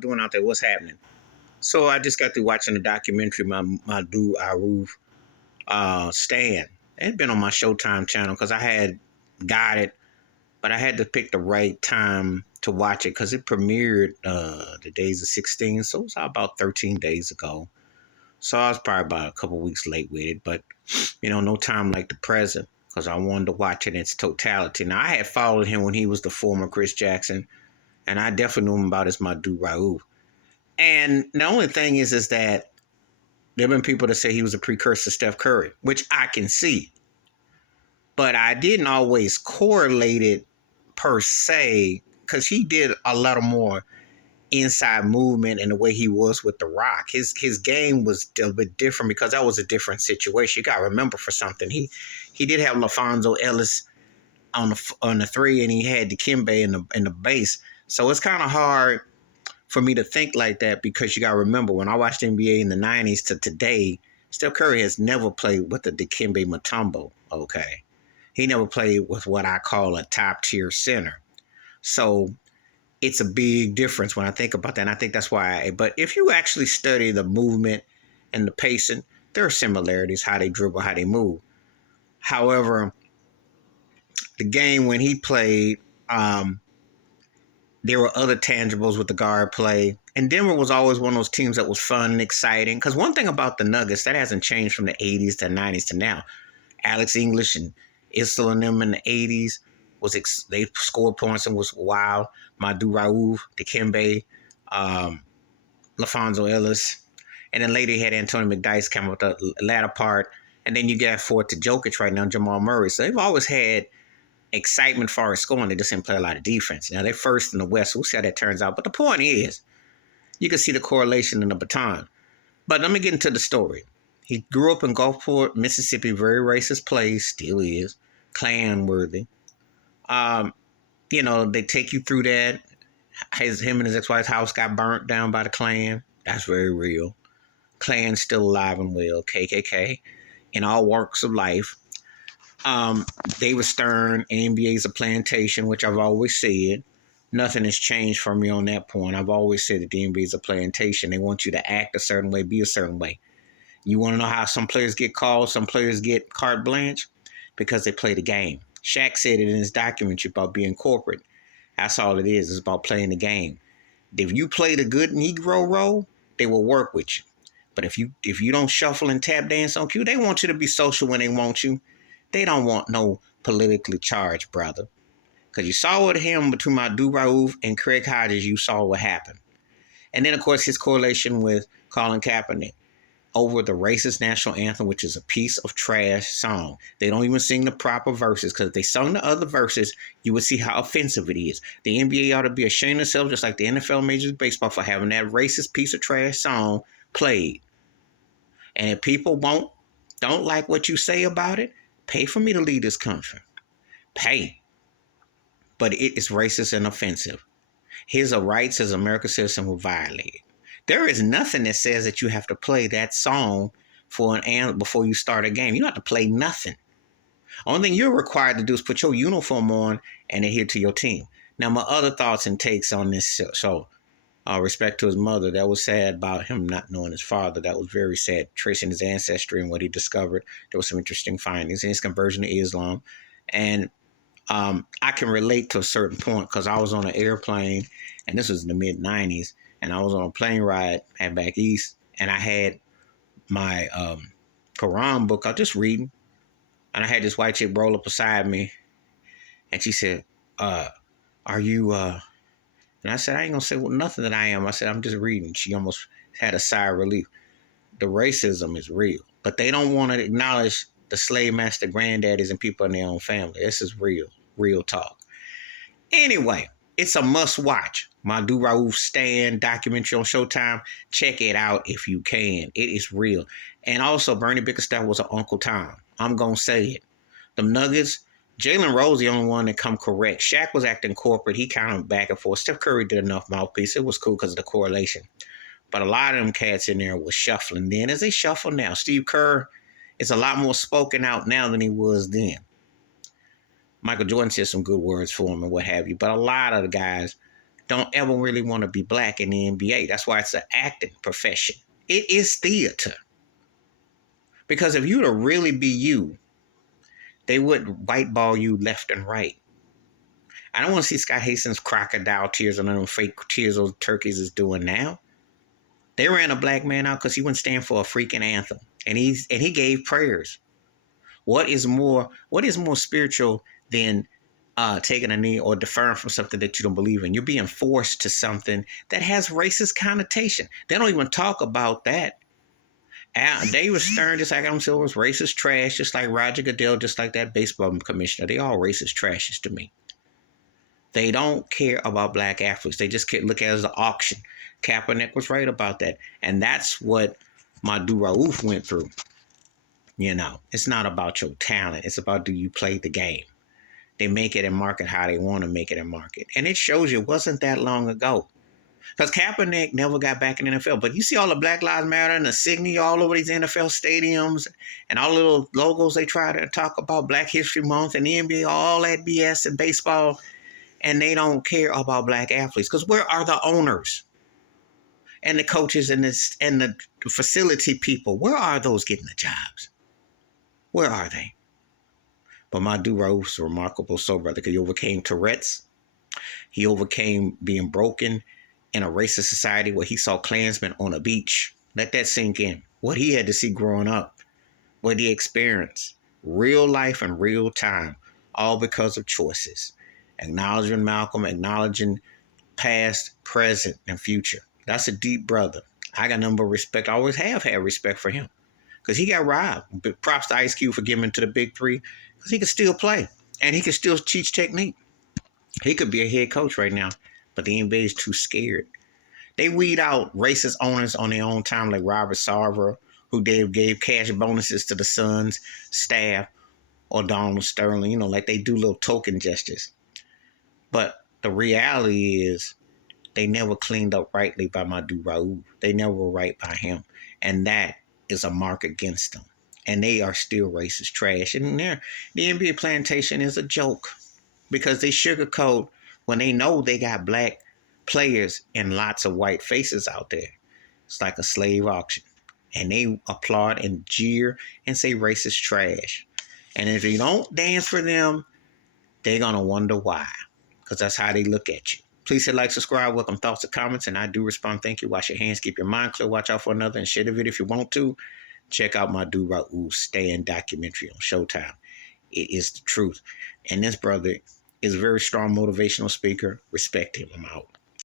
doing out there? What's happening? So I just got through watching the documentary, my Abdul Rauf Stand. It had been on my Showtime channel because I had got it, but I had to pick the right time to watch it because it premiered the days of 16, so it was about 13 days ago. So I was probably about a couple weeks late with it, but no time like the present because I wanted to watch it in its totality. Now I had followed him when he was the former Chris Jackson, and I definitely knew him about as my Abdul Rauf. And the only thing is that there have been people that say he was a precursor to Steph Curry, which I can see. But I didn't always correlate it per se because he did a lot of more inside movement and the way he was with the rock. His game was a bit different because that was a different situation. You got to remember for something. He did have LaFonso Ellis on the three, and he had Dikembe in the base. So it's kind of hard for me to think like that because you got to remember when I watched the NBA in the 90s to today, Steph Curry has never played with the Dikembe Mutombo, okay? He never played with what I call a top-tier center. So it's a big difference when I think about that, and I think that's why but if you actually study the movement and the pacing, there are similarities, how they dribble, how they move. However, the game when he played, there were other tangibles with the guard play. And Denver was always one of those teams that was fun and exciting. Because one thing about the Nuggets, that hasn't changed from the 80s to 90s to now. Alex English and Issel and them in the 80s, they scored points and was wild. Abdul Rauf, Dikembe, LaFonso Ellis. And then later he had Antonio McDyess come up the latter part. And then you got forward to Jokic right now, Jamal Murray. So they've always had excitement far as scoring. They just didn't play a lot of defense. Now they're first in the West. We'll see how that turns out. But the point is, you can see the correlation in the baton. But let me get into the story. He grew up in Gulfport, Mississippi, very racist place, still is, Klan worthy. They take you through that. Him and his ex-wife's house got burnt down by the Klan. That's very real. Klan's still alive and well. KKK in all walks of life. David Stern, NBA's a plantation, which I've always said. Nothing has changed for me on that point. I've always said that the NBA is a plantation. They want you to act a certain way, be a certain way. You want to know how some players get called, some players get carte blanche? Because they play the game. Shaq said it in his documentary about being corporate. That's all it is. It's about playing the game. If you play the good Negro role, they will work with you. But if you don't shuffle and tap dance on cue, they want you to be social when they want you. They don't want no politically charged brother. Because you saw what happened between Abdul Rauf and Craig Hodges, you saw what happened. And then, of course, his correlation with Colin Kaepernick over the racist national anthem, which is a piece of trash song. They don't even sing the proper verses, because if they sung the other verses, you would see how offensive it is. The NBA ought to be ashamed of themselves, just like the NFL Major League Baseball, for having that racist piece of trash song played. And if people don't like what you say about it, pay for me to leave this country. Pay. But it is racist and offensive. His rights as an American citizen were violated. There is nothing that says that you have to play that song for an anthem before you start a game. You don't have to play nothing. Only thing you're required to do is put your uniform on and adhere to your team. Now, my other thoughts and takes on this show. Respect to his mother. That was sad about him not knowing his father. That was very sad. Tracing his ancestry and what he discovered. There was some interesting findings in his conversion to Islam. And I can relate to a certain point because I was on an airplane, and this was in the mid-90s, and I was on a plane ride back east, and I had my Quran book. I was just reading, and I had this white chick roll up beside me, and she said, are you, and I said, I ain't going to say nothing that I am. I said, I'm just reading. She almost had a sigh of relief. The racism is real, but they don't want to acknowledge the slave master granddaddies and people in their own family. This is real talk. Anyway, it's a must watch. My Abdul Rauf Stand documentary on Showtime. Check it out if you can. It is real. And also, Bernie Bickerstaff was an Uncle Tom. I'm going to say it. The Nuggets, Jalen Rose the only one that come correct. Shaq was acting corporate. He kind of back and forth. Steph Curry did enough mouthpiece. It was cool because of the correlation. But a lot of them cats in there was shuffling then as they shuffle now. Steve Kerr is a lot more spoken out now than he was then. Michael Jordan said some good words for him and what have you. But a lot of the guys don't ever really want to be black in the NBA. That's why it's an acting profession. It is theater. Because if you were to really be you, they would whiteball you left and right. I don't want to see Scott Hastings crocodile tears and them fake tears those turkeys is doing now. They ran a black man out because he wouldn't stand for a freaking anthem. And he gave prayers. What is more spiritual than taking a knee or deferring from something that you don't believe in? You're being forced to something that has racist connotation. They don't even talk about that. David Stern, just like Adam Silver, was racist trash, just like Roger Goodell, just like that baseball commissioner. They all racist trashes to me. They don't care about black athletes. They just look at it as an auction. Kaepernick was right about that. And that's what Abdul Rauf went through. It's not about your talent. It's about, do you play the game? They make it and market how they want to make it and market. And it shows you it wasn't that long ago. Because Kaepernick never got back in the NFL. But you see all the Black Lives Matter and the insignia all over these NFL stadiums and all the little logos they try to talk about Black History Month and the NBA, all that BS and baseball. And they don't care about black athletes. Because where are the owners? And the coaches and the facility people? Where are those getting the jobs? Where are they? But Abdul Rauf's a remarkable soul brother because he overcame Tourette's. He overcame being broken in a racist society where he saw Klansmen on a beach. Let that sink in. What he had to see growing up, what he experienced, real life and real time, all because of choices. Acknowledging Malcolm, acknowledging past, present, and future. That's a deep brother. I got nothing but respect. I always have had respect for him because he got robbed. But props to Ice Cube for giving him to the big three because he could still play and he could still teach technique. He could be a head coach right now, but the NBA is too scared. They weed out racist owners on their own time, like Robert Sarver, who gave cash bonuses to the Suns staff, or Donald Sterling, like they do little token gestures. But the reality is they never cleaned up rightly by Abdul Rauf. They never were right by him. And that is a mark against them. And they are still racist trash. And the NBA plantation is a joke because they sugarcoat when they know they got black players and lots of white faces out there. It's like a slave auction. And they applaud and jeer and say racist trash. And if you don't dance for them, they're going to wonder why. Because that's how they look at you. Please hit like, subscribe, welcome thoughts and comments, and I do respond. Thank you. Wash your hands, keep your mind clear, watch out for another, and share the video if you want to. Check out my Abdul Rauf Stand documentary on Showtime. It is the truth. And this brother is a very strong motivational speaker. Respect him. I'm out.